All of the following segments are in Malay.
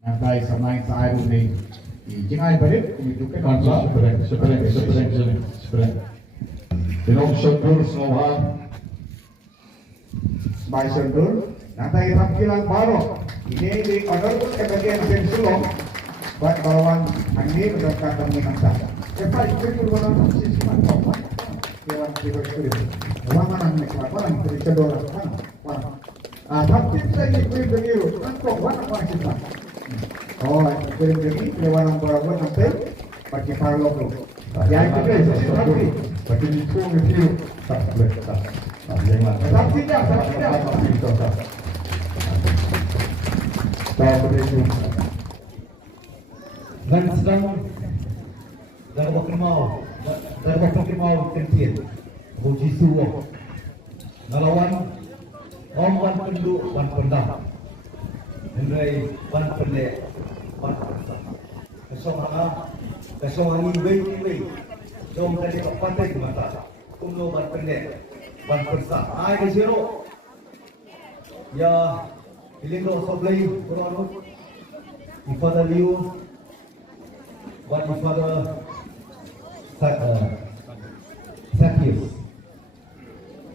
Nanti samain sa aero ni Jingay balik kumitukan Kansa, seberang. Tinong sundur semua. by Sendur. Nanti tampilan baru ini di order ke bagian pensulong buat balawan ini berdasarkan menangkap. Cepat itu balawan sistem apa? Yang kita kirim. Mana nih orang dari Sendur mana? Tapi saya kirim dulu. Untuk mana sistem? Oh, kirim lagi lewat balawan nanti pakai parlok lu. Ya itu guys, tapi Tapi itu review tak boleh tak. Jangan. tapi tidak. Tahu begitu. Dan sedang dalam waktu mau kentir Puji suwo ngelawan wan penduk wan pendam Hendrai wan pendek wan pendam kesong angin wei jom tadi pantai mata kumlo wan pendek wan pendam ai ke zero ya Ilindo soblay kurang ipada liu what is father Zacchaeus.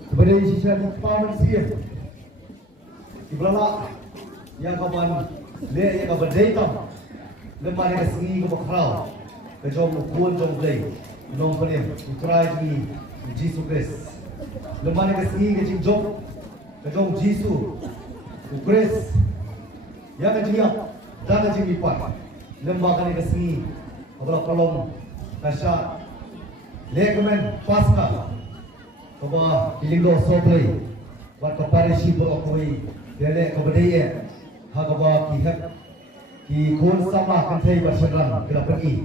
Kepada sisa paman sia. Ibrahim yang kawan le yang kawan data. Lemah yang sengi ke bakrau. Kejom kuan jom play. Nom penem utrai di Jesus Christ. Lemah yang sengi ke jom. Kejom Jesus. Christ. Yang kejiap dan kejipat. Lembaga yang sengi. Abra kolom kasar Lekmen Pasca Kaba Ilindo Soblay Wat Kaparishi Borokoi Dele Kabadaya Hagaba Ki Kun Sama Kantai Basharan Kira pergi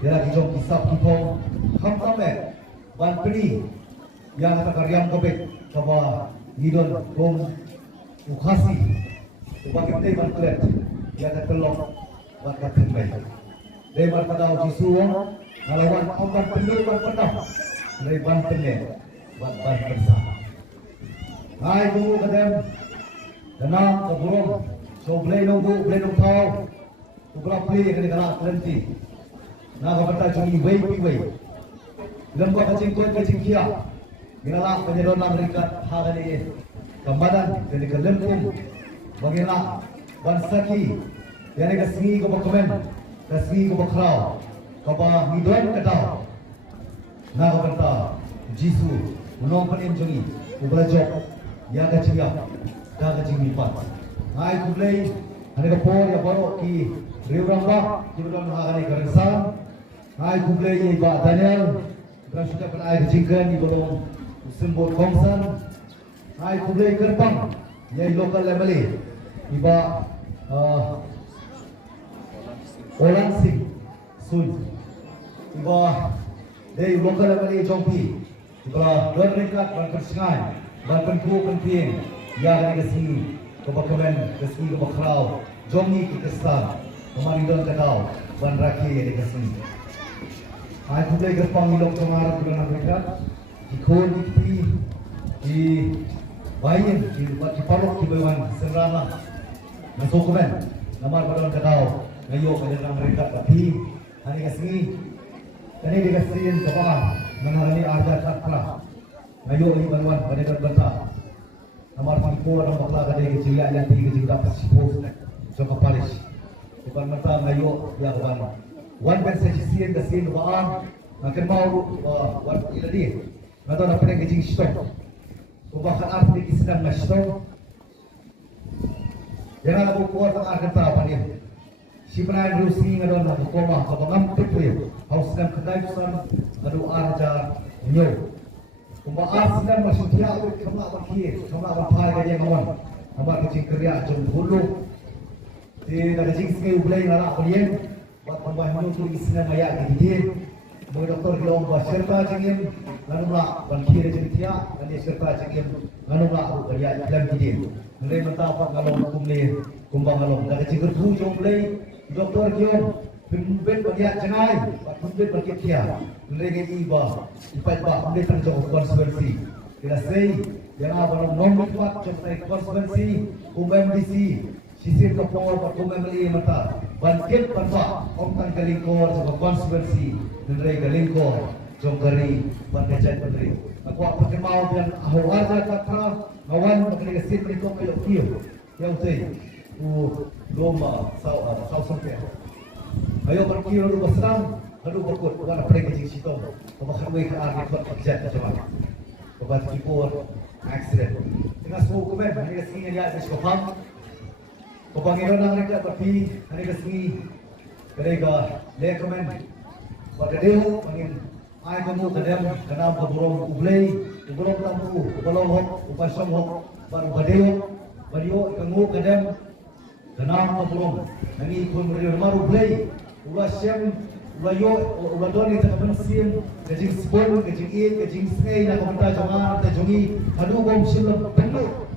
Dela Kijong Kisap Kipong Kamtame Ban Peni Yang Kata Karyam Kabit Kaba Nidon Gom Ukhasi Kaba Kantai Ban Klet Yang Kata Telok Wat Katimai Lebar pada Jisuwa ngelawan obat pendul berpendam lebar pendek buat bersama. Hai dulu kadem tenang keburung so boleh nunggu tahu ugrap play kena kena berhenti nak kata cumi wei lembah kacing kia minalah penyedon Amerika hari ini kembadan jadi kelempung bagilah bansaki yang kesini kebakumen kasih ke bakrau kaba hidon kedau na kabanta jisu menong panin jongi ubrajok ya gajiya da gajimi pat ai kublei ane ka por ya baro ki riuramba kibron hagani garsa ai kublei ye ba Daniel berasuka pada ai gajingkan di bolong simbol kongsan ai kublei kerpang ye local level iba Orang sing sun iba dari lokal level jompi iba dua mereka ban persengai ban penku penting ya dari kesini kebakumen kesini kebakrau jomi ke kestan kemari don kedau ban raki dari kesini ai kudai gerpang ilok kemar bulan mereka ikon di bayin di parok di bawah serana masuk komen namar badon kedau ngayo kaya mereka tapi hari kesini kani dikasihin kapal mengalami arja takra ngayo ini banwan pada berbenta namar pangko orang bakla kadai kecil yang tinggi kecil dapat sipos so kapalis bukan mata ngayo ya kawan wan persisian kasihin baan makin mau wan iladi ngato na pinang kecil stop bahkan arti sedang stop jangan aku kuat tak akan tahu dia si penai rusi ngadon na koma kabangam tupuyo haus dan kedai pesan adu arja nyo kumba arsidan masutia kama bakie kama bapai gaya kawan kama kecing kerja jom dulu di dah kecing sekali ulai nala kulien buat tambah nyo tu isna maya gede mo doktor kilong ba serta jengim lalu lah bakie jentia dan serta jengim lalu lah kerja dalam gede mulai mentapa kalau kumba kalau dah kecing kerja jom ulai Doktor Kion, pembet bagian cengai, pembet bagian kia, lagi iba, ipat bah, pembet terjauh konsekuensi. Kita say, yang apa non membuat contoh konsekuensi, UMDC, sisir kapor pagkumemali mata bangkit panfa omtan galingkor sa constituency nilai galingkor jongkari pandajan padri aku apa kemau biar ahwar katra ngawan makanya sit itu kayak kio yang teh loma sau sampai ayo berkio lu basram lalu berkut warna pergi jing sitong pemakan wei ke arah kuat kerja macam obat kipur accident dengan semua komen mereka sini dia ada sekolah Panginoon ang nagkatapi, nanigasmi, kaya lekomen, pagkadeho, mangin ay kamu kadem, kanam kaburong ublay, uburong tamu, ubalong upasyong hok, badeho, badiyo, ikangu kadem, kanam kaburong, nangikon mo rin naman ublay, ulasyem, ulayo, uladon ito kapansin, kajing spon, kajing it, kajing skay, nakamanta jangan, tajongi, hadugong silang bendo,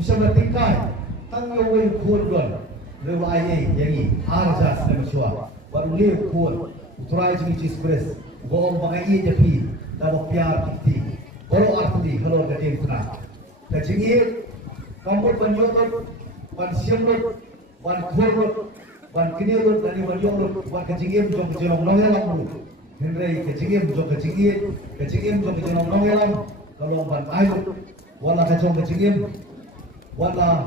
silang tingkay, tang yo way kuat don lewa ai yangi arja sa maswa baru le kuat utrai ji express go on bangai je pi da bo pyar ti boro arti halo ga den tuna da jingi kampur banyo don ban siam don ban khur don ban kini don dani ban yo don ban ka jingem jong jong no ya lam henrei ka jingem jong jong no ya lam kalau ban ai wala ka jong ka jingem wala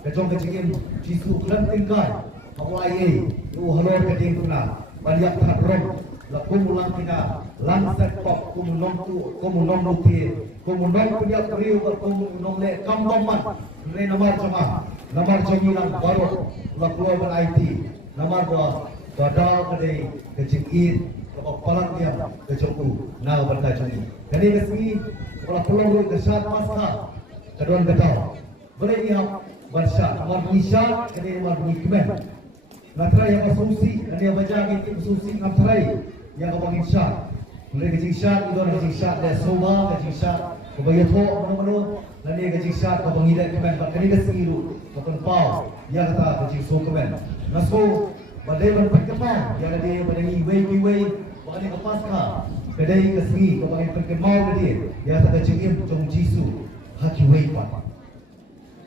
kacong kecingin jisu kelan tingkai awai lu halor keding tuna banyak tahrom la kumulang kita langsat pop kumunom luti kumunom punya kriu kumunom le kambaman le namar jomi lang baru la global IT namar badal kedai kecingin kepalang dia kecongku na berta jomi jadi meski kalau pelong kesat pasca kedon kedau boleh dia Barsha, Marnisha, kini Marnikmen. Natrai yang asumsi, kini baca ini asumsi natrai yang abang insya. Mulai kecing syak, itu ada kecing syak, ada soma, kecing syak, kebayat ho, menu-menu, nanti kecing syak, abang hidat kemen, kini kesiru, kapan pau, yang kata kecing so kemen. Nasko, badai berpat kemau, yang ada pada ni way, bakal kepaska, kedai kesini, abang berpat kemau tadi, yang kata kecing im, jom jisu, haki way pat.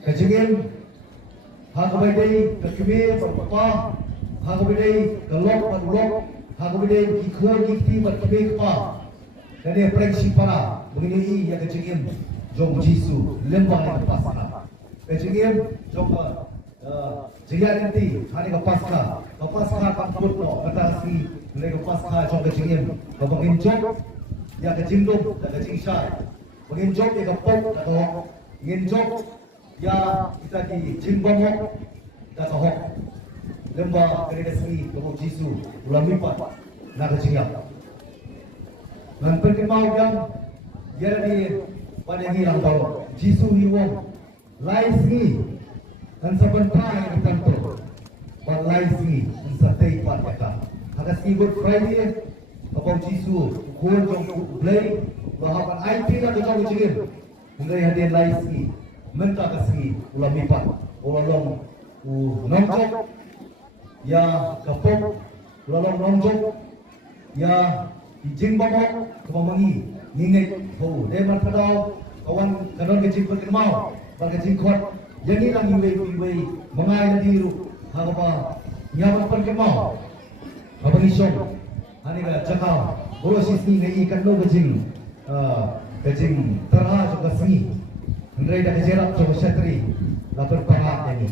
Kecingin, hakabiday kakime berpapa, hakabiday galok berlok, hakabiday kikor kikti berkime kapa. Dan dia prediksi para begini yang kecingin jom jisu lembang yang pasca. Kecingin jom jaya nanti hari kepasca kamput lo kata si mereka pasca jom kecingin kebangin jom yang kecingdom dan kecing syai. Bangin jom yang kepok atau ingin jom ya kita di jimbang hok dah hok lembah keredasi kamu jisu ulam lipat nak kecingap dan perkemau yang dia di pada hilang tahu jisu hiwong lai sini dan sebentar yang tertentu pada lai sini mensertai pat kata atas Good Friday abang jisu kuat jom blay bahapan IT lah kau kecingin mulai hadir lai sini minta kasih ulam lipat ulam nonjok ya kapok ulam nonjok ya ijing bamok kemangi nginget ho deman kadau kawan kanon kecil perkenal bagi jingkot jadi lang iwe mengai diru apa nyaman perkenal apa isong ani ga jakau urusis ni ngai ikan lo kecing terha juga sini Andai dah kejerak coba setri, lapar pahat ini.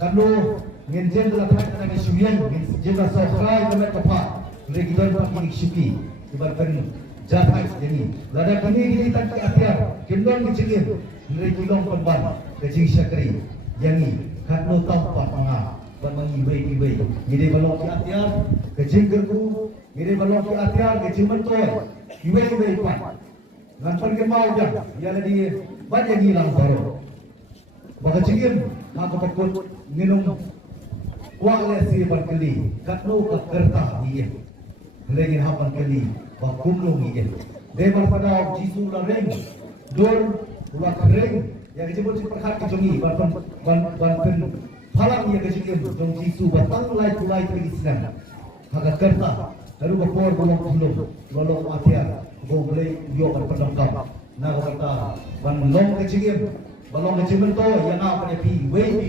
Kalau ngenjen dalam pahat kami suyan, ngenjen dah sahrai kami tepat. Andai kita buat ini syuki, ibaratkan jahat ini. Lada kami ini tanpa akhir, kendon kecingin. Andai kilong penban, kecing setri, yang ini kalau tampak mangah, bermangi ibai. Jadi balok ke akhir, kecing gerku. Jadi balok ke akhir, kecing mentoy, ibai pan. Ngantar ke mau jam, ia lagi banyak hilang baru. Bagi cingin, maka pekut minum uang lesi berkeli, katlu kerta dia. Lagi hapan keli, bakumlu dia. Dewan pada jisu lareng, dor ulat kering, yang disebut perhat kejongi, ban halang yang kecingin, jong jisu batang tulai Islam. Haga kerta, lalu bapor bolong tulung, lolong atia. Boleh yo berpendam na kata ban long kecingin balong kecingin to yang apa dia pi way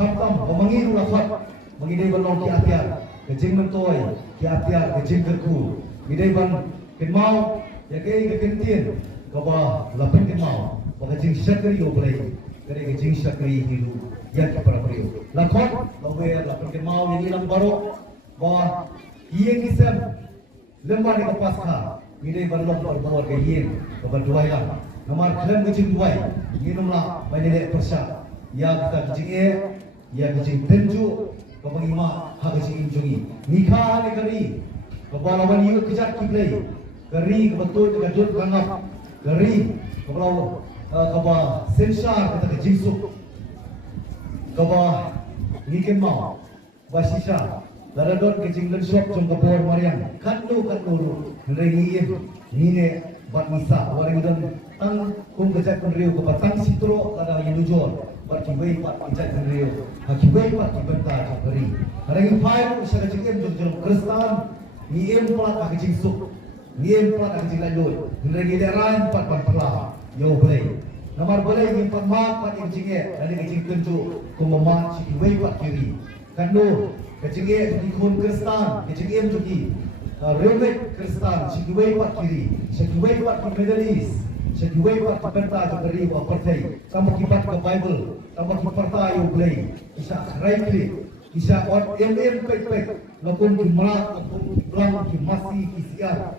khatam memangiru lafaz mengidai ban long ki atiar ke jing mentoy ki atiar ke jing kerku idai ban kenmau ya ke kentien ke ba lapan kenmau ba jing syakri oblai ke jing syakri hidu ya ke para priyo lakon lawe lapan kenmau ni lam baro ba iyeng kisam lembar ni pasca idai ban long bawar ke iyeng ke ba duai lah nomor kelam ke jing duai nginum lah banyak persya ya kita kecing ya kecing tenju kepengima hak kecing injungi nikah ni kari kepalawan iu kejat kiblai kari kebetul kejut kanap kari kepalawan kapa sensar kata kecing suk kapa niken mau basisha daradot kecing lensok jom kapor mariang kanu rengi nine bat misa waringan tang kung kejat kenriu kebatang sitro kada yang nujol bat kibai bat kejat kenriu kibai bat kibenta jabari harangi pai usaha kecing jom kristan ni plat kecing suk ni plat kecing lanjut rengi derain pat pala yo boleh nomor boleh ni pat mak pat kecing dari kecing tentu kumamat si kibai pat kiri kanu kecing di kristan kecing jogi Reumet Kristan, Sikiway Pat Kiri, Sikiway Pat Medalist, Sikiway Pat Kibenta Jagari wa Partai, sama kibat ke Bible, sama kipartai yang boleh, kisah right click, kisah on pek, lakon kimrat, lakon belang kimasi kisiar,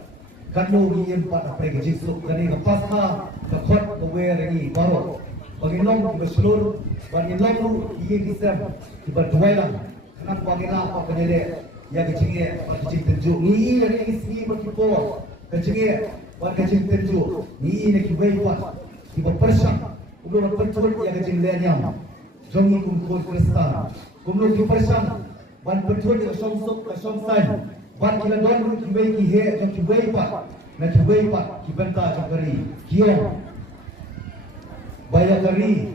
kanu yang pat apa yang jisuk, kani kapasha, kakot kawer ini baru, baginong kibasulur, baginong iya kisah kibat duailang, kenapa bagina apa penyelek ya kecing kecing tenju ni yang isi berkipo kecing kecing tenju ni nak kibai buat kiba persang ulun pentul ya kecing lenyam jom kum kristan kumlu ki persang ban pentul ke somsuk ke somsan ban kila don kibai ki he jom kibai buat na kibai buat kibenta jagari kiong bayagari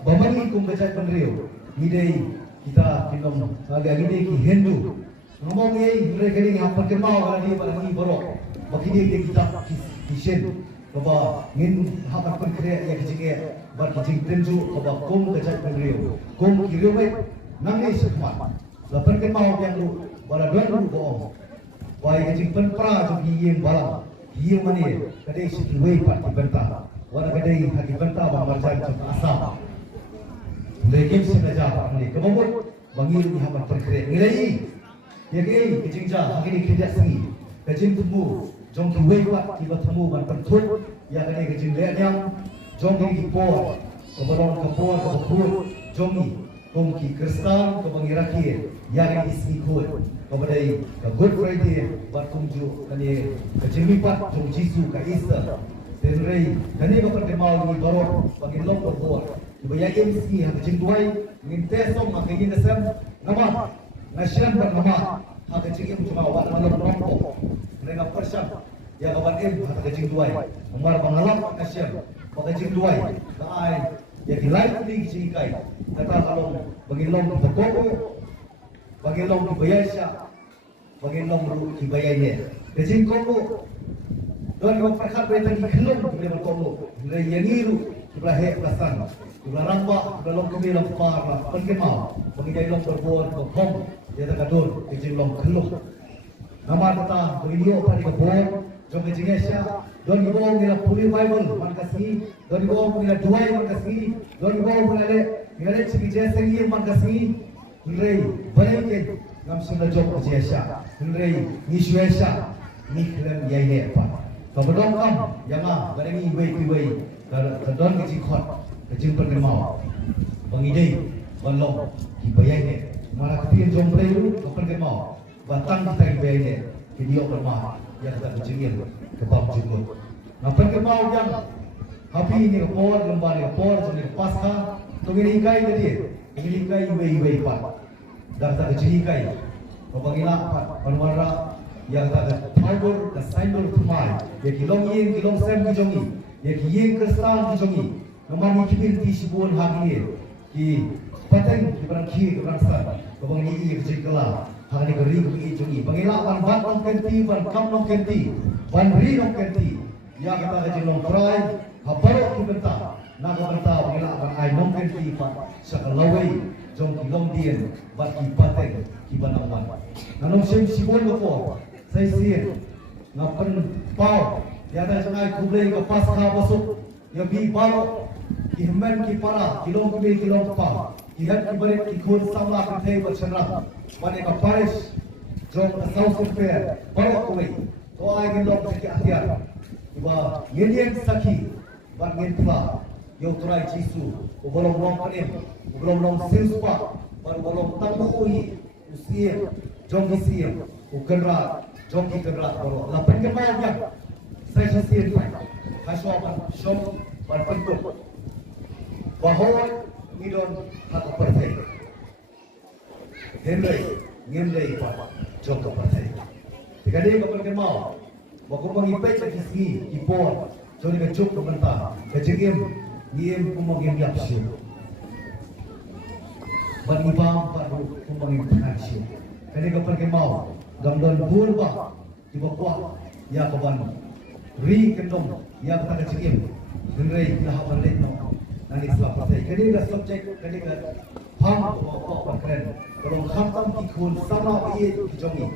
bamani kum kecak penriu midai kita film agak gini ki Hindu ngomong ni mereka ni apa kenal kalau dia pada ni borok bagi dia kita kisah bahwa ngin hak perkara yang kecil berkecil tenju bahwa kum kecil penriu kum kilometer nangis semua lapan kenal yang lu pada dua lu bohong wahai kecil penpra jadi yang balam yang mana kadai situasi part dibentah wala kadai hak dibentah bermarjan asam Lekin sebenarnya ni kemampuan bangir ni hambat perkara nilai ya ke kecing jah hari ni kerja sengi kecing temu jom kiwei kuat tiba temu ban pertut ya kene kecing lenyam jom ki por keberon kapor kapur jom ni kom ki kristan ke bangiraki ya ke isi kod kepada good friday buat kunju kene kecing lipat jom jisu ka easter tenrei kene bakal kemal ni baru bagi long kapor Ibaya MC hak kecing duai minta som mak ingin desem nama nasian ber nama hak kecing cuma awak malam rompok mereka persam ya kawan hak kecing duai umar bangalap nasian hak kecing duai kai ya dilai di kecing kai kata kalau bagi long pokok bagi long ibaya bagi long ibaya kecing koko don kau perkat berita di kelong di dalam koko reyangiru sebelah hek belakang sebelah rampak dalam kemilang parah penkemau menginjai long berbuat berpom dia terkadur kecing long keluh nama kata beliau pada kebun jom kecing Asia don ibu ngira pulih Bible mankasi don ibu ngira duai mankasi don ibu ngira cik jasa mankasi ngira banyak ke ngam sudah jom kecing Asia ngira nisu Asia niklam yai apa Kabedong kam, jangan barengi wei, kadon kecing kot, kecing perkemau, pengidai, balong, kibayai ni, malah kepin jomplay dulu, perkemau, batang kita kibayai ni, video permah, yang kita kecingin, kebab jenggot. Nah perkemau yang, hapi ni kepor, lembar ni kepor, jadi pasca, tunggu ikai tadi, tunggu ikai wei pat, dah tak kecing ikai, pembagila pat, panwara. Yang tak power the symbol of my ya kilong yin kilong sem kijongi ya kiyin kristal kijongi namani kipin ti sibun hagi ki pateng ki barang ki barang sa babang ni i kejikala hani gari ki jongi pangila ban ban nong kenti ban kam nong kenti ban ri nong kenti ya kata kejilong try habaro ki benta nak bertahu ila akan ai mungkin ki pa sakalawai jom ki lomdien bat ki pateng ki banawan nanom sim sibon ko sai sien ngapan pau ya da jangai kublei ka pas kha basuk ya bi baro ki hmen ki para ki lom kublei ki lom pa ki hat ki barit ki khun samla ka thei ba chanra mane ka parish jom south fair baro ko to ai ki lom ki atiar iba yedian sakhi ban ngin pla yo turai jisu ubolong long panem ubolong long silspa bar ubolong tamui usia jom usia ukerra jom kerra baro la pengemanya saya sendiri hasopan shom bar pentuk bahwa idon hak partai henry ngemlei pa jom partai tikade ko pengemau bako mangipet sa kisi ipon joni ka chuk banta kajigim ngiem kumagim yapsyo banibang paru kumagim tansyo kani ka pengemau gamdon burba ibakwa ya kaban ri kendom ya kata kajigim denrei lahaban letno nani selap partai kani ka subject kani ka pam ko pakren kalau khatam ki khun sama ye ki jongi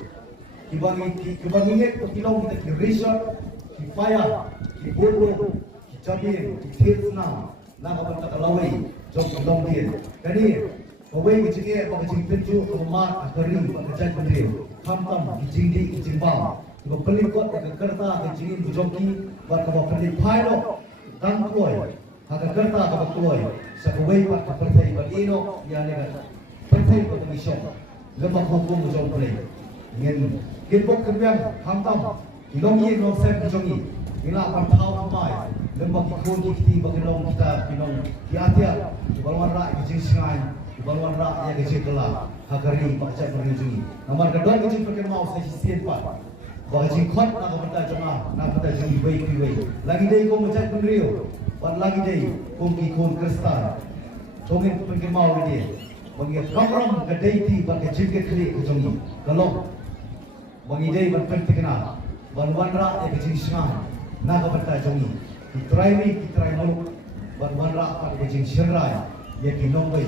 kibangi ko kilong kita ki resort ki fire ki bolo ki jabir ki thesna na ka ban ka lawai jom kilong dia kani awai ki jige ba ki pinju ko ma akari ba ka jai pandre khatam ki jingdi ki jingba ko pelikot ka kerta ki jingin bu jomki ba ka ba pandre phailo dan kloi ha ka kerta ka ba kloi sa awai ba ka perthai ba ino ya ne ka perthai ko ni shop lama ko ko bu jom play ngin kinbok kebiang hamtam ilong ye no sen jongi ila pan thau mai lemba ki khon ki ti ba kilong kita kilong ki atia balwan ra ki jing singai balwan ra ya ki jing kala hakari ba cha ko jongi namar ka don ki jing pakai mau sa sien pa ba jing khot na ka bata jama na bata jongi bai ki bai lagi dei ko mo cha ko rio ban lagi dei ko ki khon kristal jongi pakai mau ni bagi kamram ka dei ti ba ka jing ke kli jongi kalong bagi day ban pentikna ban wanra e kecing singa na ka bata jongi kitrai mo ban wanra ka kecing shenrai ye kinong bai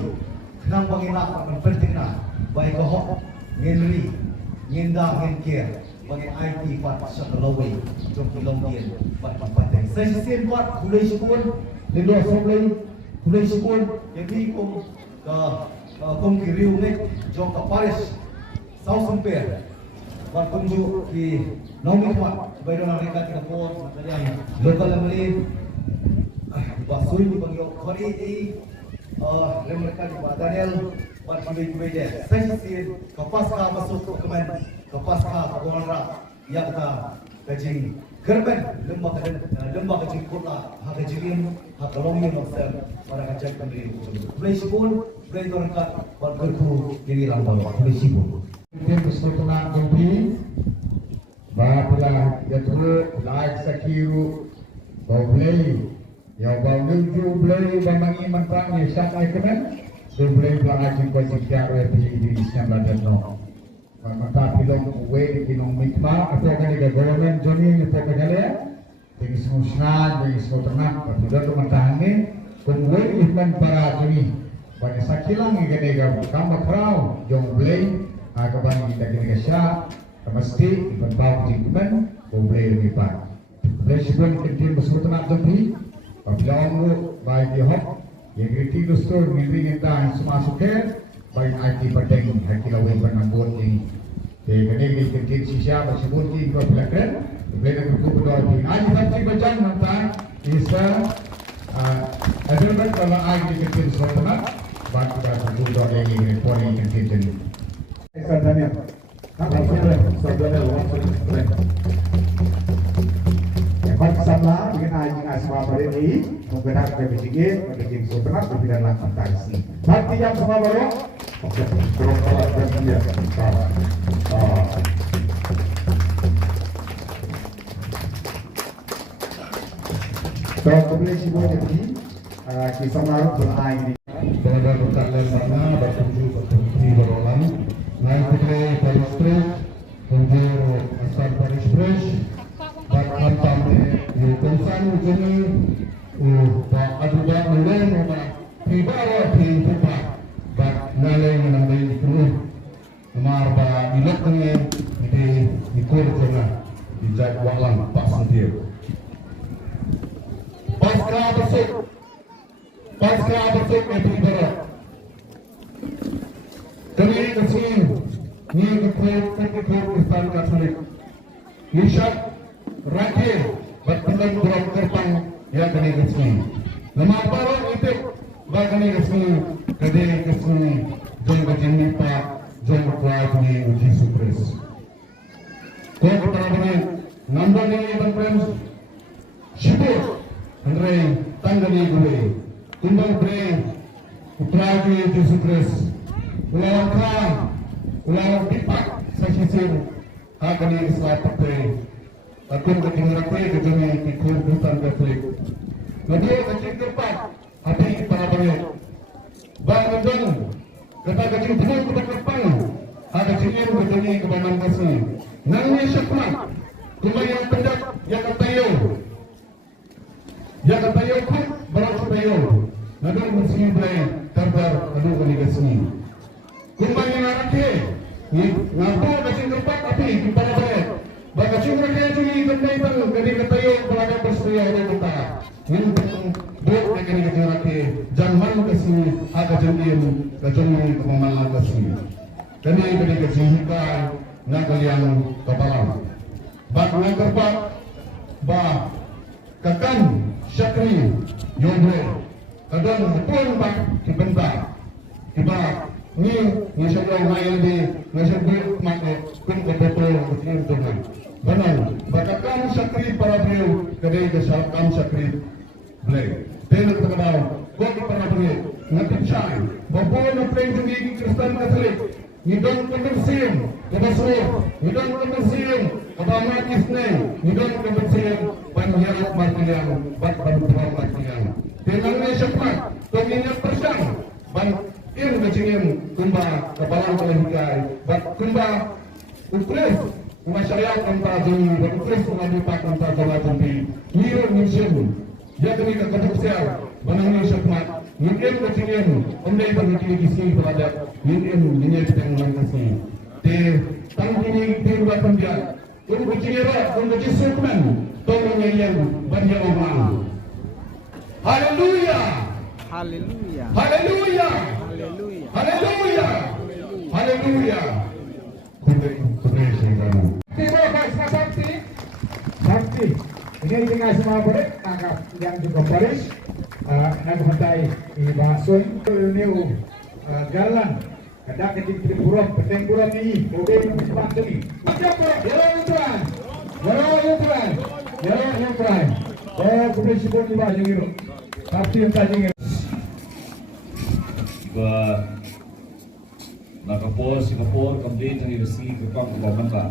knang bagi na ban pentikna bai ko ho ngenri ngenda ngenkia bagi IT pat sakalawai jom kilong dien bat pateng sesien buat kulai sukun lindo soblai kulai sukun jadi kum ka kum kiriu nek jom ka paris south semper berkunjung di Naomi Kuat sebagai orang mereka tidak kuat yang lokal Amerik basui di bagian Kori di mereka di Daniel buat kami dia saya sih kapas kah masuk ke kemen kapas kah orang yang kita kajing kerben lembah kajing kota hak kajingin hak kalongin nafsan para kajang kembali boleh sibun boleh dorangkat buat berku diri lambang boleh sibun Tim Sultan Jogi Bapila Yatru Laik Sakiru Baublei Ya Bauliu Blei Bamangi Mantang Yesak Aikemen Blei Belakang Kosikiaru Epiji Isnya Ladano Maka Pilong Uwe Kinong Mikma Atau kan Iga Government Joni Atau Kagale Tingis Musnan Tingis Ternak Patudar Rumatahangi Kumwe Ihman Para Joni Banyak Sakilang Iga Kamba Krau Jong Blei kapan kita kena kesya, mesti berbau jingkuman, boleh lebih pak. Boleh sebelum kita bersekutu nak jadi, apabila orang baik dihok, yang kritik dostor mengingin kita semua suker, baik IT pedeng, hakilawi penambut ini. Kena kita sisa bersebut di dua belakang, boleh nak berkumpul dua ini. Aji pasti baca nanti, bisa. Ada kan kalau IT kita bersekutu nak, baik kita berkumpul dua ini, poin yang kita ini. Daniel. Yang sama dengan anjing asma ini menggerak ke bijigin, bijigin sultanat berpindah langsung taksi. Nanti yang semua baru, oke, berapa dan dia. Kalau boleh sih boleh jadi kisah malam berlain ini. Pada pertandingan sana bertuju bertuju berulang. Naik putri Paris Press, kemudian asal Paris Press, dan kami di Konsan Ujuni, Pak Adudan ilok ni ikut kena dijak walang Pak Santir. Pasca besok April Barat. Kami kesini ni kekor Kristen Katolik. Nishat rakyat berpelan kurang kerpang ya kami kesini. Nama baru itu bagani kesini jom kejini Pak jom kuat ni Jesus Christ. Kau pertama nambah ni friends Shibur Andre tanggani gue tumbang bre utragi Jesus Christ ulawan pipak sasisir hakani Islam pate akun ketinggalan kejami ikut Kristen Katolik. Nadia kecil keempat hati para banyak bangun bangun kata kecil benar kita kepang ada cingin berjani kebangan kasih nangnya syakmat kumayan pendak yang katayo pun berat katayo nagar muslim lain terbar aduh kali kasih kumayan arake ngapo kecil keempat api para banyak baka cuma kaya cumi kendai tang kali katayo berada bersedia ada kita yang buat mereka ni kecil lagi jangan kasih ada jadian kejadian kemamalan kasih kami kini kecil hikai nak yang kepala bak nak kakan syakri yomre kadang pun bak kibentar kiba ni syakri main di syakri makna pun kebetul kecil tuhan benar bakakan syakri para beliau kedai kesalkan syakri Blake. Tena kepada kau pernah beri nanti cai. Bapak nak pelajari di Kristen Katolik. Nidon kebersihan, kebersihan. Nidon kebersihan, kebamat Islam. Nidon kebersihan, panjang martian, bat bantuan martian. Tena ni syakmat, tominya persang. Ban ir kecingin kumba kepala kelihkai. Bat kumba ukres. Masyarakat entah jeni, ukres mengambil pak entah jalan jeni. Niro nisem. Ya kami ketuk sial, banangnya syakmat. Yun kecingin, omday pagkikili kisih berada. Yun kita yang kasih. Te tangkini tirulah pembiak. Kecingin syakman. Tolongnya yang banyak orang. Haleluya. Haleluya. Haleluya. Haleluya. Haleluya. Haleluya. Kudai kamu. Terima kasih Sakti. Ini dengan semua boleh tangkap yang juga Paris nak mentai iba soin new galan ada ketik puram peteng puram ini boleh cepat ini ya Tuhan oh kemudian sibuk di bawah ini tapi yang tadi Singapore complete ang ibasi kapag kumamanta.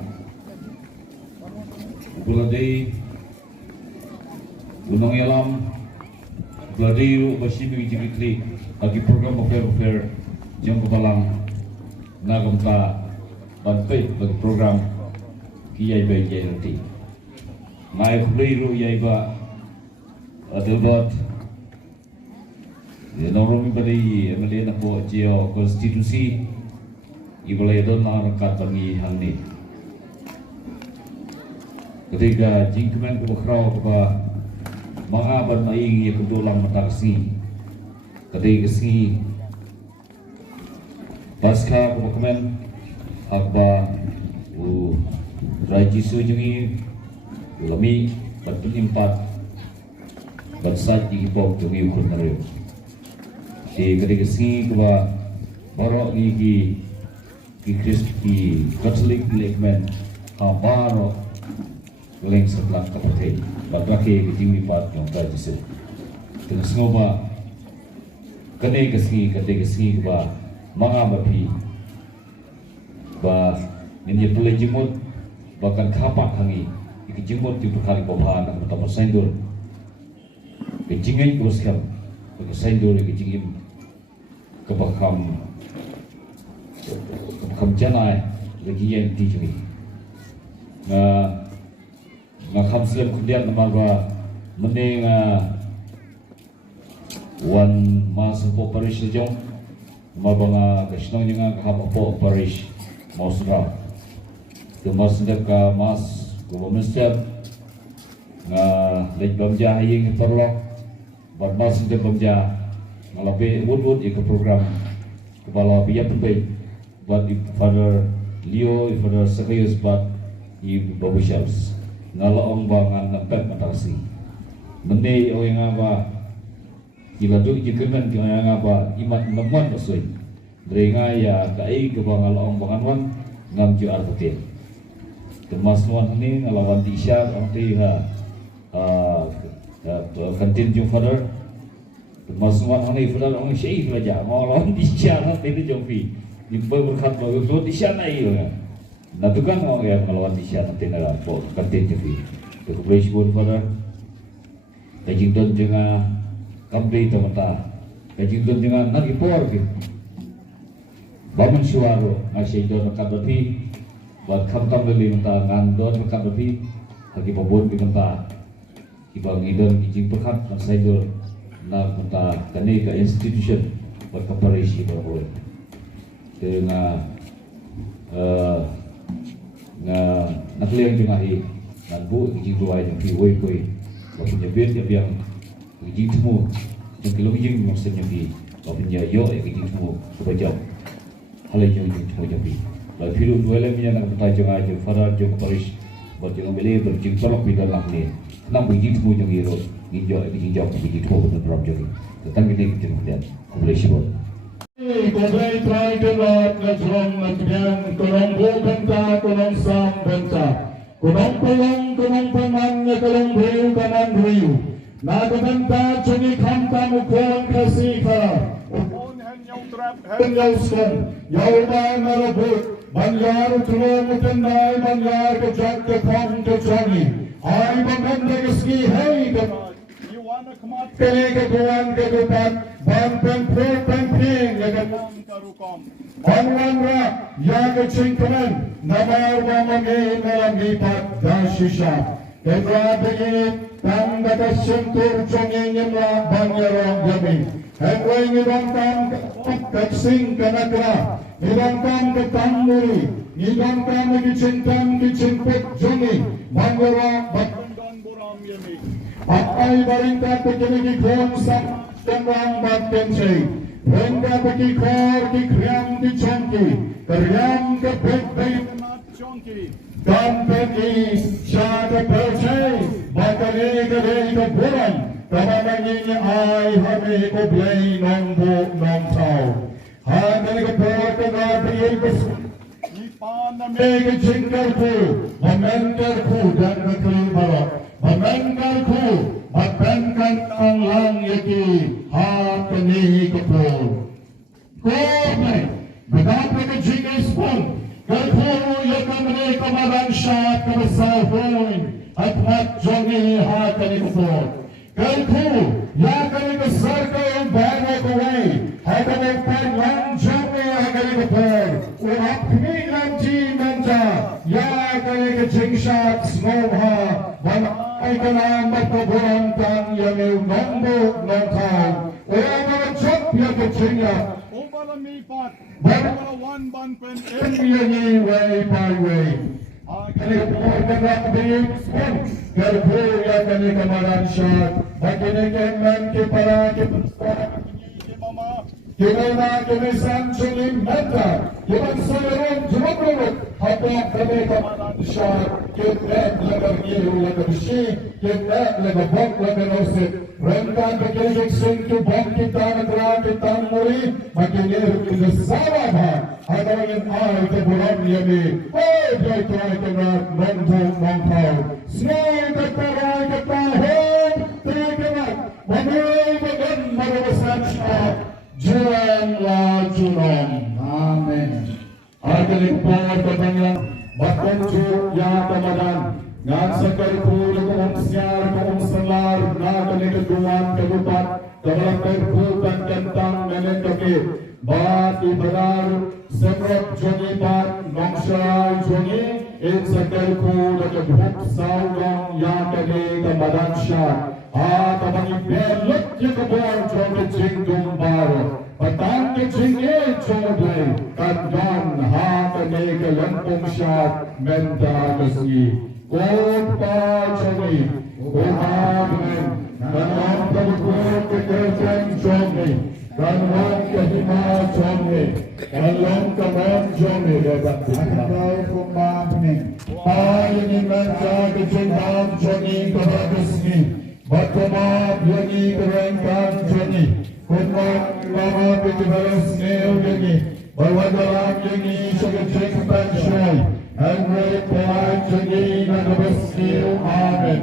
Buladay Gunung Yalam Buladay basi bigitli agi program affair jang kabalang nagamta banpay bagi program kiyay bay JLT. Ngai Buladay yay ba adelbat Noromi bali MLA na po Geo Konstitusi ibalay doon na nakatangi hangni. Ketika jingkemen kebakraw kepa mga banmaing ya kedulang mataksi. Ketika si pasca kebakemen akba raji sujungi lami berpenimpat bersat di hipok jungi ukur nario. Ketika si kepa borok gigi Kristi Katolik Lekmen Habaro Leng sebelah kapatid Baglaki kejimi pat yang kajisi Tengah sengoba Kadai kesini ba Mga bapi Ba Ninya pulai jimut Bahkan kapak hangi Iki jimut di perkali babahan Aku tak bersendur Kejingin kuskam Bersendur kejingin Kebakam Kamjanai lagi yang dijui. Kamsel kemudian nama mending wan masa po parish jong, nama banga kesnong yang kahap po parish mausra. Kemas sendiri ke mas government step nga lej bamja yang terlok bermas sendiri bamja ngalabe wood ke program kepala biaya penting buat Father Leo, Father Serius buat i Babu Shabs ngalaong bangan nepet matasi mende o yang apa kila tu jikenan yang apa imat menemuan osoi deringa ya kai ke ngalaong bangan wan ngam ju artetin kemasnuan ini ngelawan tisha nanti kantin jung Father kemasnuan ini Father orang syekh belajar ngalawan tisha nanti itu jompi di berkat bagus lo di sana iyo kan, nah tu kan orang yang melawan di sana nanti nara po kantin jadi, kebetulan pun pada kajing don jenga kampi temata, kajing don jenga nagi por gitu, bangun suara ngasih don makan lebih, buat kam lebih mentah ngandon makan lebih, lagi pabun mentah, ibang idon kajing berkat ngasih don, nak mentah kani ke institution buat komparasi berapa dengan nakliang dengan hi nanbu kijing dua yang pi wei koi waktu nyebir yang kijing temu yang kilo kijing maksudnya pi waktu yo kijing temu kebajau hal yang kijing temu yang pi lalu pilu dua lemnya nak bertanya jangan aja Farah jong Paris buat jangan beli berjing tolak pi dalam ni kenapa kijing temu yang hero nginjo kijing jauh kijing temu betul betul jadi tentang ini kijing kemudian boleh sebut Koblay try to lot na drum magyan kunong bukan ta kunong sam benta kunong paman na kunong riu kanan riu nagabanta chuni kanta mukuang kasi ka hen yaw skan yaw ba marabut mangyar tulong mutanday mangyar ka jak ka kong ka chani ay maganda kaski hey ka kene ka kuwan ka gupat bang peng ya ka Bangwan ra ya ka chingkaman namar wa mangin na lipat dashisha kaya begini tang kata sentur chongin la bangyaro yami hengway nidang kam kaksing kanakra nidang kam katanguri nidang kam kichimpet jongi bangyaro bakandang buram yami Pakai baringkat begini di kong sang tenggang batkensi Rengga bagi kor di kriam di chongki Kriam ke bek-bek Dan beki syada percay Bakali ke buram Kamanang ini ay hami ko blay nong bu nong tau Hanggang ke buram ke ngabril besu Mega jingkarku Mementarku dan kekelimbarat Mementarku Batangkan ang lang yaki Hakanihi kapul Kumay Badapa ka jingis pun Kalpuro yakan mereka marang syat Kabasahoin At matjongi hakani kapul Kalpuro Yakan ikasar kayong bago kaway Hakan ang paglangjami hakani kapul Urap kamilang jimanta Yakan ikajingsyat Snowha Ay kanang magpaburantan yang nongbo nongkaw Wala mga chok ya kachinya Ubala mipat Bala one ban pen Emyani way by way Kani kapur kanak biyik spon Kalpo ya kani kamaran syat Bakini kemen kipara kipara Kimena kimisan chulim menta Kiman sayaron jumakrurut Hapak kami kamaran syat Kitnet laga giru laga bishi Kitnet laga bok laga nosit Rentan bekilik singtu bok kita negara kita muri Makinir kita sama ba Hadawin ay keburan yami Oh jay tuay kenat nongtong nongkaw Snoy kataray katahon Tuay kenat Mamuay magan magawasan siya Juan la junom Amen Agaling pawad katangyan Bakon ju ya kamadan Ngan sa karipul kung siyar kung salar Nagaling kaguan kagupat Kawalang karipul kan kentang nanin kakit Bat ibadar Semrot jongi bat Nongsyay jongi In sa karipul Nagabhuk saugong Ya kani kamadan siya Kamang ibelot ya kabuan Jongi jingdong baro Patang ke jingi jongi Kadgan ha kani ini ke Lampung Syat Menta Kesgi Kota Chongi Kuhamen dan Lampung ke Kerjang Chongi dan Lampung ke Hima Chongi dan Lampung ke Mon Chongi dapat Atau kumbahanin. ini Menta ke Jengam Chongi Kota Kesgi Batamab Yangi Kerengkan Chongi Kumang Lama Pekibalas Neo Yangi Bawadalam Yangi Syakacek Panshay and Great Point Yangi Nagabaskiru Amen.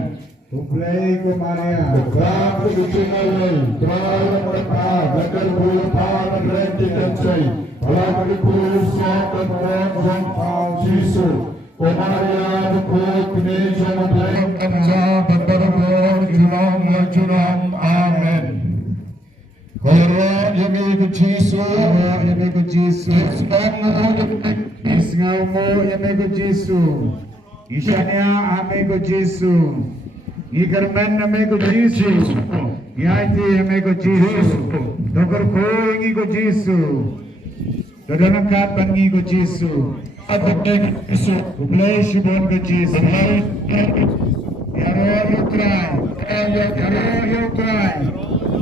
Tuplay ko Maria. Ram Kuchingalay, Tral Mata, Lakar Pulpa, and Renti Kanchay, Palam Pul Sok and Ron Jong Pao Jisu, Kumaria, the Cook, Nation of Lake, and Jab, and Barabor, Junam, Amen. Kora Yamiku Jisu, Yamiku Jisu, Isngamo Yamiku Jisu. Ishanya Amigo Jisu. Ikarmen Amigo Jisu. Yaiti Amigo Jisu. Dokor Koing Igo Jisu. Dodonangkat Bangigo Jisu. Adabek Jisu, Ublay Shibon Go Jisu. Yaro Yukrai. Yaro Yukrai.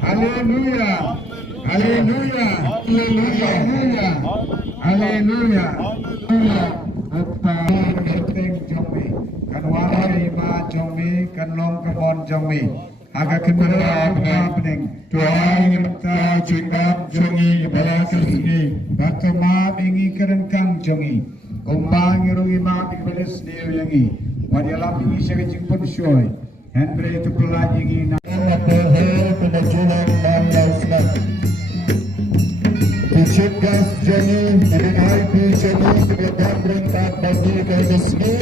Hallelujah. Hallelujah. Hallelujah. Hallelujah. Kerting Jomi. Kan warai ma Jomi. Kan long kebon Jomi. Agak kembali pening. Tuhan kita cingkap Jongi Balakal ini. Batu ma ingi kerengkang Jomi. Kumbang irungi ma bikbeles niyo yangi. Wadialam ingi siya kecingpun syoy. Henry itu pelan ingi na. Pehe kemajuan Malaysia. Diciptas Jongi, DIP Jongi kebetulan berangkat bagi kesini.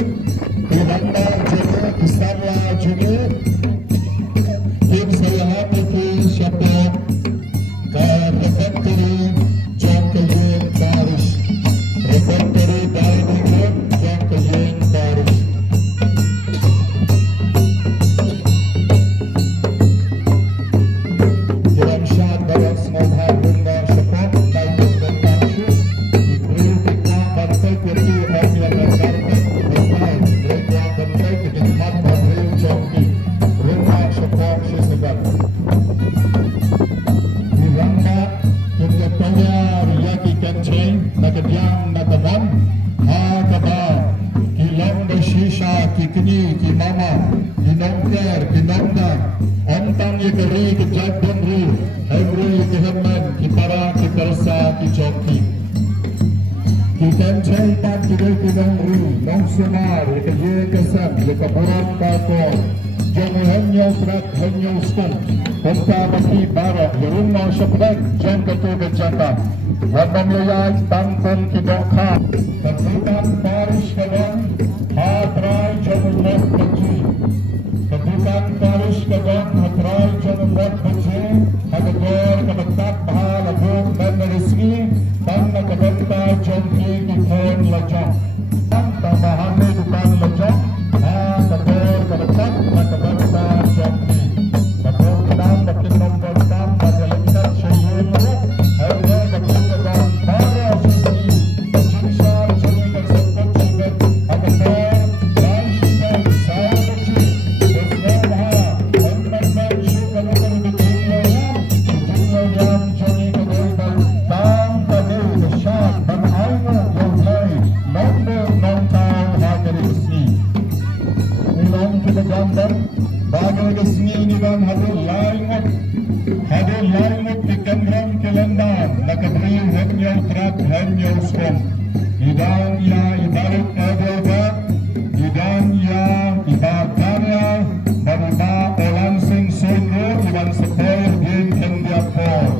Kelanda Jongi, Islamla Jongi. Tim Salahat itu siapa? Refektori John Kayen Baris. Refektori Dining John Kayen Baris. Kiram Shah Barak Smolhan Bunga Syapat Daikut dan Tanshu Diberi Fikmah Bantai Kiri Hanya dan Karpet Besar Mereka Bantai Kedikmat Babril Jomki Rumah Syapat Syesebat Dirangka Tunyatanya Riyaki Kancing Nakadyang Nakaman Hakaba Kilang Bershisha Kikini Kimama Kinongker Kinongda Ontang Yekari Kejad Denri Hebri Kehemen Kipara Kipersa Kijoki Kikancay Pat Kidai Kidangri Nong Sumar Yekaye Kesam Yekaburan Kakor Jomu Henyo Prat Henyo Skung Pompa Maki Barak Yerumma Syapdan Jan Ketu Bejata Wabam Yoyaj Tangkon Kidokha Kebutan Parish Kedon Hatrai Jomu Lek Keji Kebutan Parish Kedon Hatrai Jomu Lek Keji Hagabor Kebetak Bahal Abuk Dan Rizki Dan Kebetak Jomki Kifon Lajak Dan Tambahan Dukan Lajak Hagabor Kebetak Dan Kebetak Jomki Kebutan Kedam Bakin Nombor Tam Pada Lekat Syaihin Harga Bakin Kedam Para Sisi Jinsar Joni Kerseput Jibet Hagabor Dan Shibet Saya Kecil Besnebha Onman Syukar Ukar Bikin Loyam Bikin Loyam Joni Kegoiban Tam Kadu Besyat Dan Aina Yohlai Nombor Nontau Hagari Besni Nilang kita gambar Bagai kesini ini dan hadir laingot di Kendram Kelandan Nakabri Henyo Trat Henyo Skom Idang ya ibarat Edoga Idang ya ibadarya Barba Olan Sing Sunro Iban Sepoy Din Kendiapor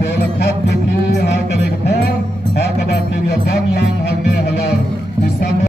Telekap Yaki Hakalik Por Hakabakin Yaban Lang Hagne Halar Disama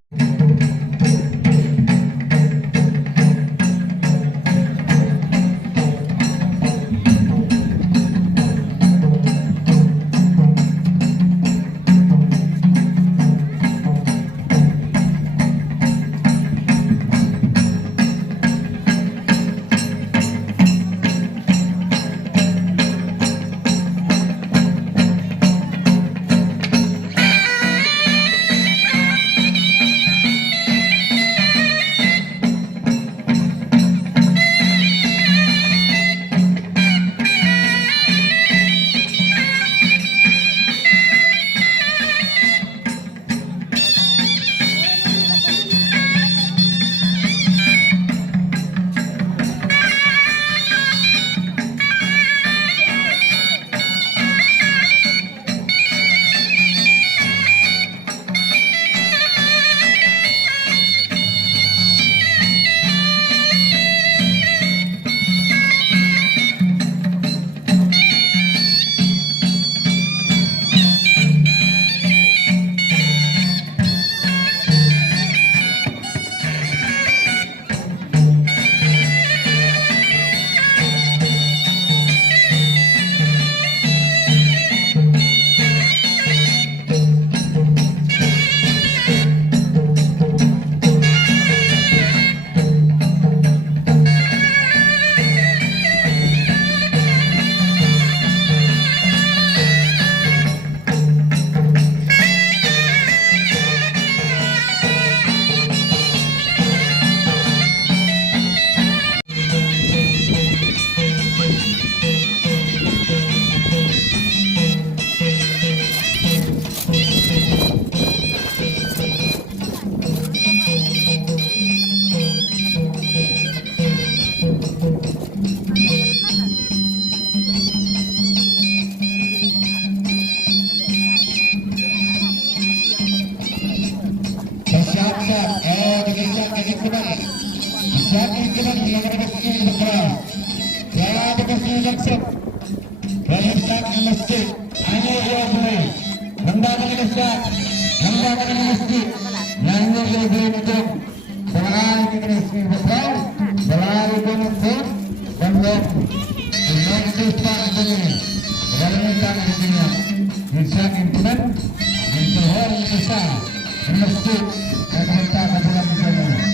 Ustaz. Lambat kena mesti. Yang boleh macam selain kita mesti besar, selain itu mesti dan non Ustaz ini. Dalam tang dunia. Bisa implement mentohor besar. Mesti akan tak dalam sana.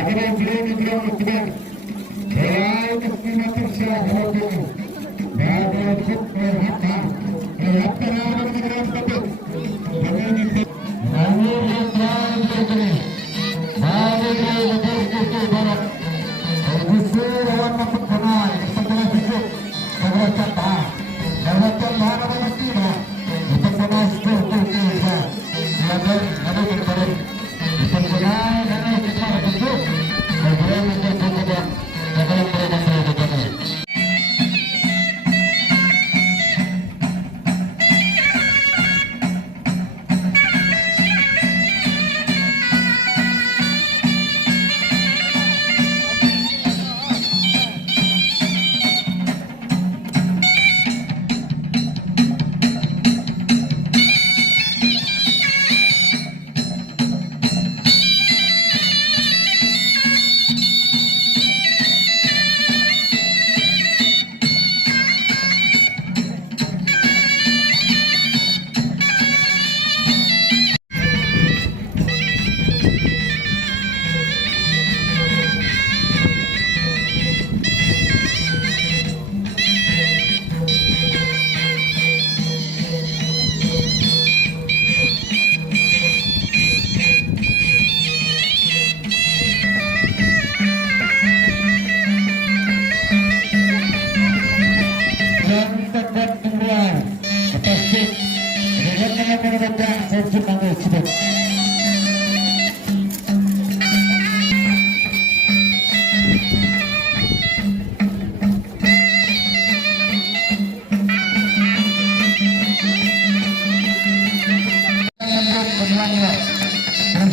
Hadirin beliau beliau sedang selain kesempatan saya hadir dan untuk mengharta mengharapkan ada negara tersebut ini namun yang terakhir ini hari ini berkumpul barat berkumpul lawan masuk penai setelah besok setelah kata lewatkan mana mestinya untuk penas berkumpul ada yang baru untuk penai dan kita besok berjalan untuk kemudian akan berjalan.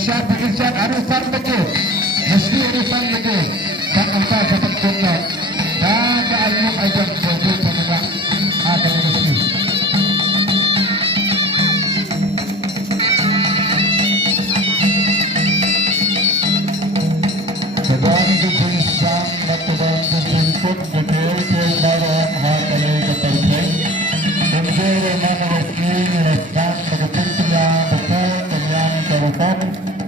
Pekerjaan arusan betul, mesti arusan betul. Tak apa dapat kontak dan keadaan ajak betul penegak akan mesti. Sedang dijelaskan batuan terjemput betul perubahan harga keterkait. Kemudian mana mesti dijelaskan kepentingan betul dengan kawasan.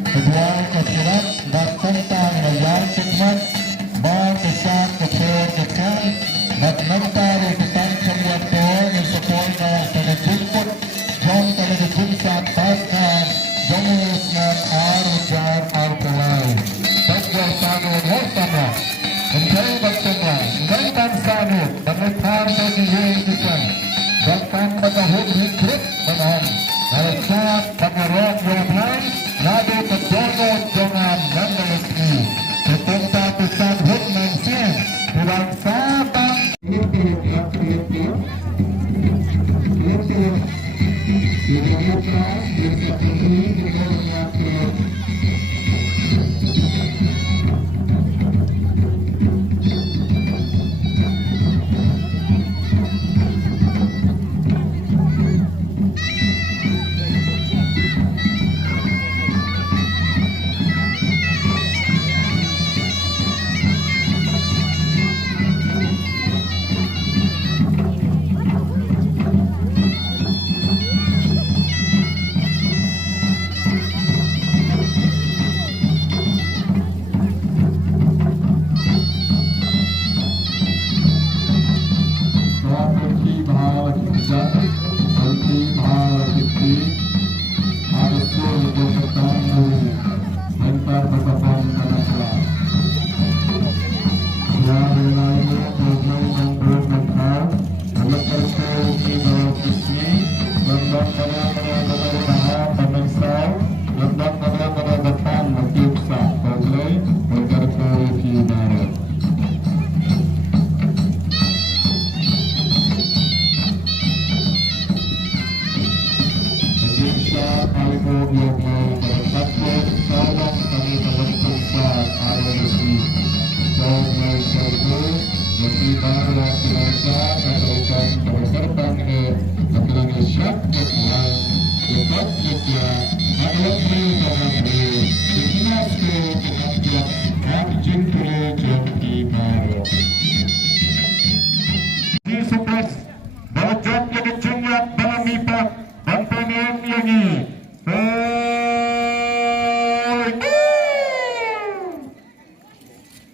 Kedua kesirat dan tentang layar khidmat berkesan kepul kekan dan mentari kesan semua tuan yang sepul kawasan jemput jom kali dijumpat paskan jomusnan arujar arpulai tegak sanun bersama menjadi bersama dengan sanun menetar bagi kesan bahkan bertahun hidup menahan dari saat pengeruat yang Nado kedono jangan menangisi ketumta pesan hutman siang kurang sabang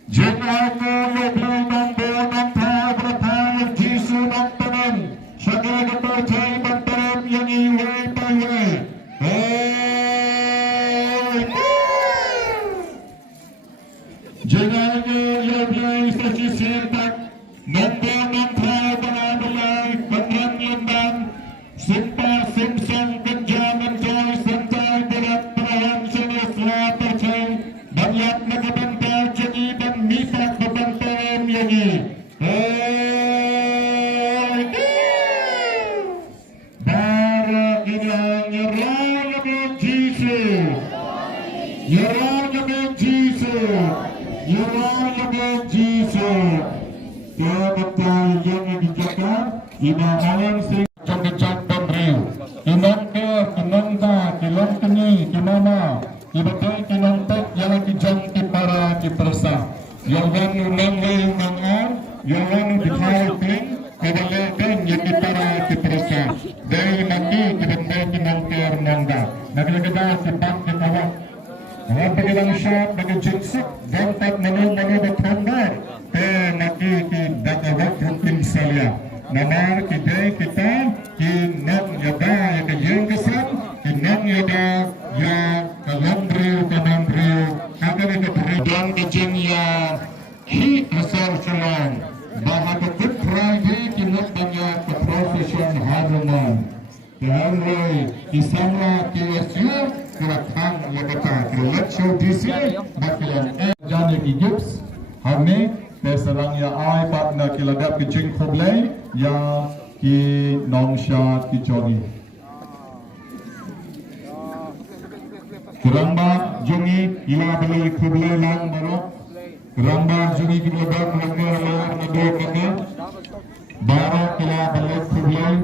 Jenaka Yoblay Nambo Nampa Berapa Jisu Nampanam Syakir Kepercay Bantaram yang iway paway Jenaka Yoblay Saksi Sirtak Nambo Nampa Berapa Bantaram Lembang Simpa Simsang Benjamin Joy Sentai Berat Perahan Sini Selat Percay Banyak Nagabanta Jadi dan Misak Bebantaran Yangi Bara Ilang Yeranya Ben Jesus Yeranya Ben Jesus Yeranya Ben Jesus Kebetul yang dijaga Imaman Sing Cangkecak Pemriu Inang Ke Kinongka Kilong Keni Kinama Ibaday Kinongpek Yang Kijang Kipara Kipersa Yawan Unang Unangan Yawan Dikhaupin Kebalakan Yang Kipara Kipersa Dari Maki Kebenda Kinongker Nongga Naglagada Sipak Kikawak Mga pagilang syat Bagi jinsik Dampat Manu Batanggar Naki Kidakawak Rukin Salya Namar Kiday Kita Kinong Yada Yang Kiyang Kesan Kinong Yada Yang Kalandriu Akan Ikutri Dan Kijing Yang Ki Asar Salam Bahasa Good Friday Kinong Banyak Profession Harumon Kehanroy Isamla KSU Kerakang Yakata Kelat Show DC Bakilan Jani Gibbs Harni Terserang ya ai partner kilagap ke Jing Khoblay ya ki Nongsha ki Joni Keramba Jungi ila beli Khoblay lang barok Keramba Jungi kilagap langgar lang nado kene Barok ila beli Khoblay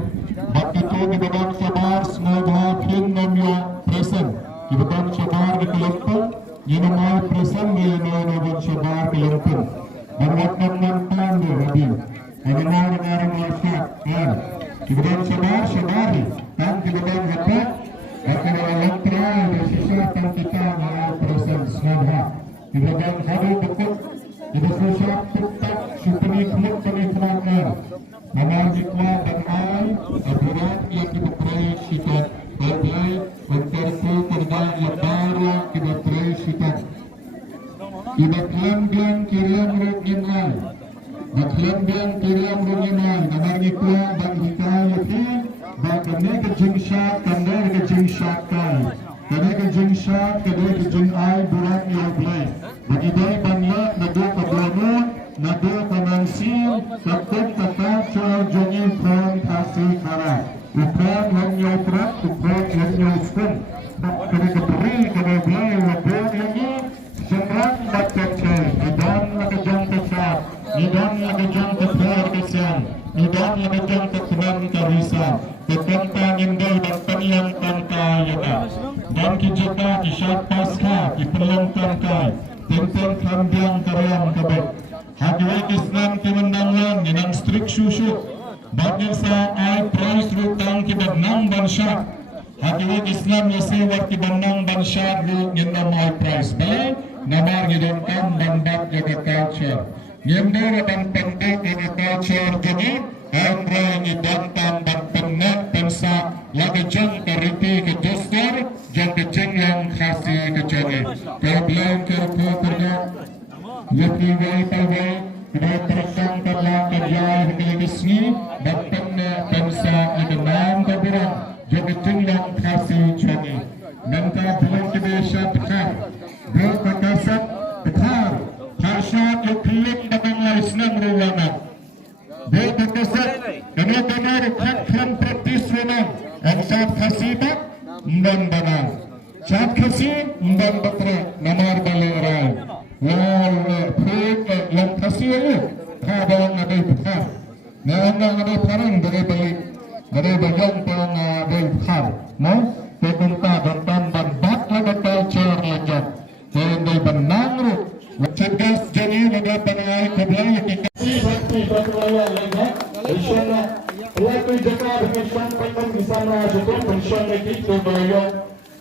Bakito di babak sabar semoga pin nomya present di babak sabar di kelompok Yinamai present di babak sabar kelompok Berwakil mantan berhadir Mengenal dengan masyarakat Kemudian sabar-sabari Dan kemudian dapat Akan elektra Bersisahkan kita Mengenal proses Semoga Kemudian hadir betul Bersisah tetap Supeni klub penikmatan Mengenal jikwa dan ai Apurat yang diberai Sikat Berlai Berkerku Kerja yang baru Diberai Sikat Ibaklan Kiriam Ruginal Baklan Kiriam Ruginal Namar Nikwa dan Hikayati Bakane ke Jingshat Kandar ke Jingshat Kai Kane ke Jingshat Kane ke Jingay Burak Yoglay Bagibay Banla Nado Kablano Nado Kamansin Kakot Kakacha Jongil Kron Kasi Kara Ukran Lanyo Prat Ukran Lanyo Skun Kane ke Beri Kane Blay Wabon Yangi Semran Bakacay, Idan Nakajang Kasat, Idan Nakajang Kasar Kasyang, Idan Nakajang Kasman Karisan, Kekantang Inday dan Kanyang Tangkayana, dan Kijaka Kishat Pasca, Kipelang Tangkay, Tentang Kambiang Karyang Kabek, Hadiwai Kisnan Kimendangan, Ninang Strik Susu, Bagil sa ay price rutang Kibagnang Bansyak, Hadiwai Islam Yasiwat Kibagnang Bansyak, Ninang ay price Baik, Namar ngidongkan bandak agriculture. Ngimdor dan pendek agriculture jadi Andre ngidongkan dan penek pensa lagi jeng keriti ke justur jeng kecing yang khasi ke jari. Kebelang kerpu kerja Yaki wai tawai Kedai tersang terlang kerjaya Hekiligisni dan penek pensa idenam keberang jeng kecing yang khasi jari. Nanti belum kebesar bekar Berkasat bekar Harshat yuklik dengan laisnang rulangan Berkasat Kena-kena rekatkan praktis runang Dan saat khasibat Mban banang Saat khasib Mban batra Namar balerai Wal Prik Yang khasib ayo Kabang aday bekar Naanang aday parang Dari balik Dari bagang Parang aday bekar No? Kekunta Dan bat Lagatal cer lanjut Kaya benang ru Cerdas jadi Laga panai Kebelah Kikasi Bakti Batulaya Laga Insyaallah Pelaku jaka Pensyang Paiman di sana Syukur Pensyang Lagi Kebelah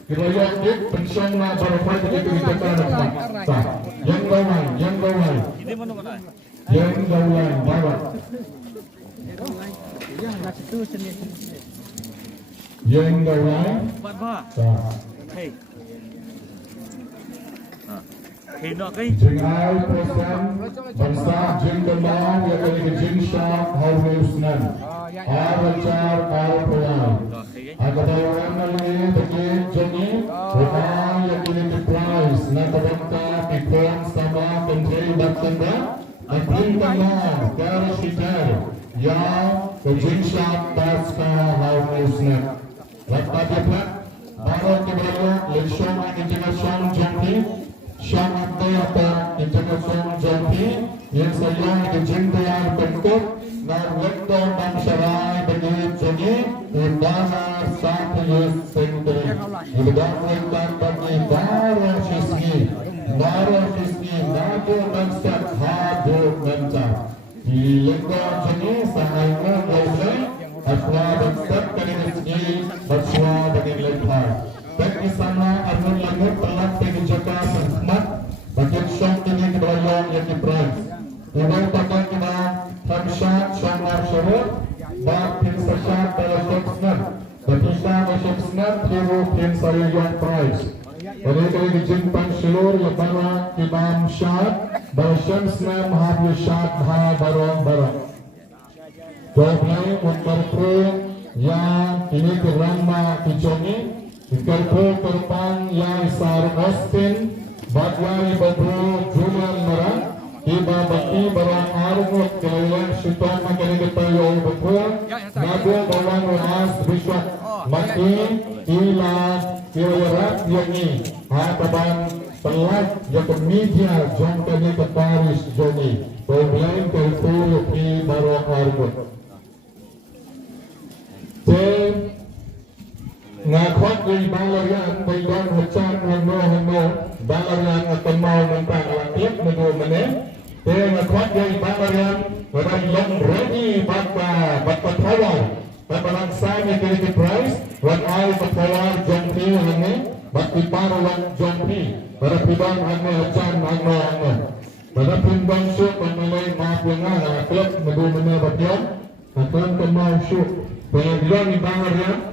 Kebelah Duk Pensyang Barafat Itu Jaka Sah Yang bawah Yang Daulan Barat. Yang Daulan. Jeng Ai Program Bangsa Jeng Kembang yang dari Jeng Syah Hausnan Aracar Arapulai Agadawan Nalini Tegit Jengi Rumah yang ini prize Nakabanta Pikon Sama Menteri Baktanda Akhir Tengah Garis Hitar yang ke Jeng Syah Taska Hausnan Lepas dia Barat Keberaya Leksyong International Jangki Syam Abdayata International Jangki yang saya kejengkelan bentuk dan lektor dan syarai bagi jengi udara satu sentri ibadah lektor bagi darah sisgi nado dan setiap hadu mencar di lektor jengi sahaya boleh aswa dan setiap kali sisgi bersua bagi lektor bagi sana arun lagu telah dijaga sempurna bagian syam ini kebayang yang diperan Iwan pakai kita Hamsyat Syamar Syarut Bak Pin Sasyat Dalam Syamsnan Batisa Syamsnan Hero Pin Sariyat Prize Dari dijempang seluruh Lebaran Imam Syat Bal Syamsnan Mahabir Syat Maha Barang Doblai Muntarpun Yang ini kerama Kijongi Ikarpo Kerpang Yang Sar Austin Badwari Badru Julian Merang Iba bakti barang armut kalian syaitan makan ketayo betul nabu bawang ruas biswat mati ila kiwarat yoni hataban telat yang media jom kali ke Paris joni problem kelpu di barang armut ngakwat di balarian bayan hujan hano balarian akan mau mentang langit menuju meneng ngakwat di balarian yang ready bakpa tawar barang sami kini price wan ai patawar jompi ini bakti paruan jompi para pribang ane hujan hano pada pimbang syuk penilai maaf yang klub menuju meneng bagian akan kemau syuk pengilang di balarian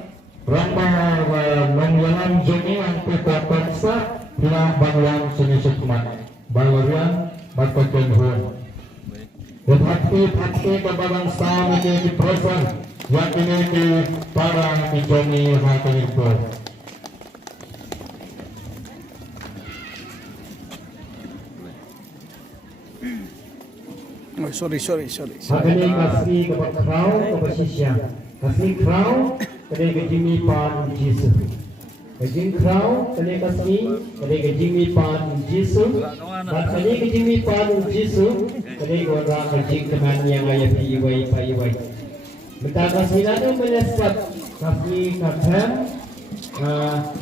Rambah Mangyalan Joni yang kita paksa Bila Banglang Seni Sukmat Balarian Batpaken Huan Berhati-hati kebarang sami di present Yang ini di parang di Joni Hakan itu Sorry. Hakani kasih kepada kau kepada sisya kasih kau kedai kejimi pan Yesus kejim kau kedai kasih kedai kejimi pan Yesus dan kedai kejimi pan Yesus kedai orang kejim keman yang ayat iwai minta kasih lalu menyesat kasih kakam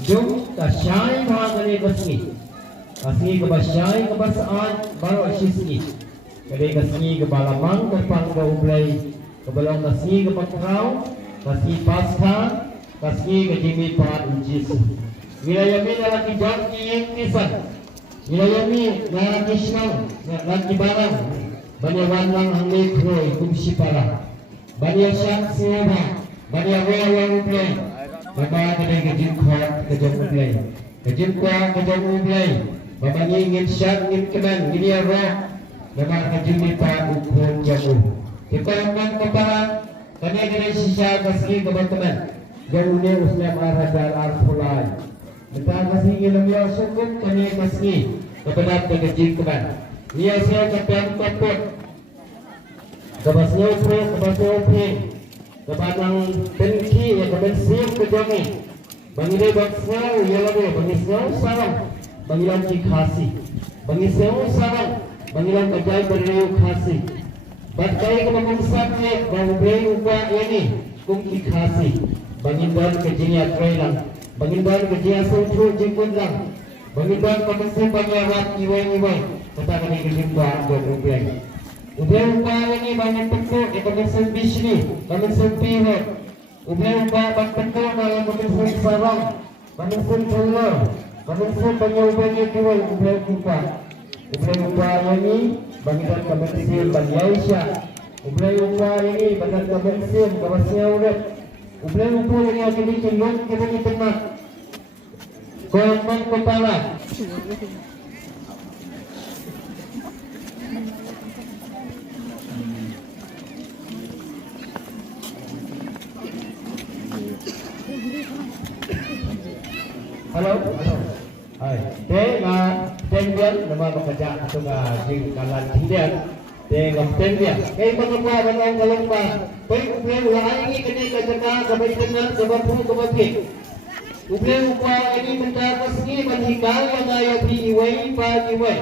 jom kasyai kedai kasih kepada syai kepada saat baru sisi kedai kasih kepada lamang kepang gaublai kebelang kasih kepada kau kasih pasca kasih kejimi pan Yesus wilayah ini lagi janji yang kisan wilayah ini lagi senang lagi barang banyak wanang hangi kroi kumsi parah banyak syak siapa banyak wayang ublai bapak kedai kejim kuat kejam ublai kejim kuat kejam ublai bapak ingin syak ingin keman ini arah bapak kejimi pan ukun jauh kita akan kepada kami kena sisa kasih teman-teman jauh ni Muslim Ar-Radal Ar-Fulai minta kasih ilmu yang syukur kami kasih kepada pengejim teman ia saya kepada kaput kepada siapa kepada penki yang kepada siap kejongi bagi dia baksau ia lalu bagi siapa sarang bagi lanci kasih bagi siapa sarang bagi lanci kejai beriu kasih Bagai kemampuan baru beri ubah ini kumki kasih bangindan kejinya trailang bangindan kejinya sutru jengkundang bangindan kemampuan banyarat iwai kata kami kejimbang dan ubah ini banyak bentuk kemampuan bisni kemampuan pihak ubah bentuk dalam kemampuan sarang kemampuan pulau kemampuan banyak ubah Ublay upaya ini bagian kebersihan Malaysia. Ublay upaya ini bagian kebersihan kebersihan urut. Ublay upaya ini akan dicenggung kita di tengah. Korban kepala. Halo. Hai. Tengah nama bekerja atau jing kalan tindian. Tengah tindian. Bagaimana orang kalumba? Ublay upaya ini kena kerja kebersihan sebab kebersihan. Ublay upaya ini mendapat ni menhikal yang ayat diiwai pagiwai.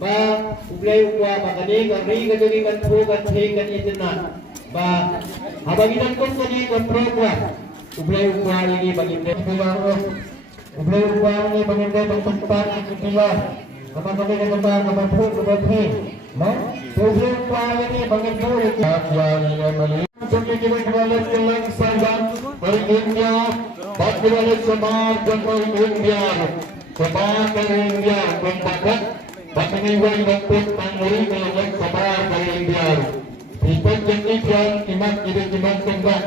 Ba ublay upaya makani kami kejadi kanpu kanthei kan itna. Ba habagidan kon kani kan program. Ublay upaya ini bagi mereka. Ublay upaya ini bagi mereka tempat kita. Apa kami kata kanpu kanthei. No? Ublay upaya ini bagi mereka yang Sampai kita kembali ke Langsana dari India, Bangladesh Samar dan dari India, Samar dari India, Bangladesh, Bangladesh dapat Bangladesh dari Samar dari India. Kita jadikan iman tembak.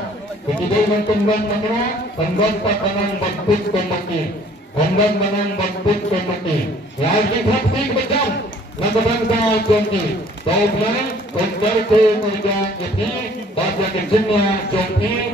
Kita iman tembak mana? Tembak pakangan bangkit kembali. Tembak menang bangkit kembali. Lagi hati macam. Nagabangsa Jomti, Baublan, Kondar Ko Mereka Jati, Baca Kejemla Jomti,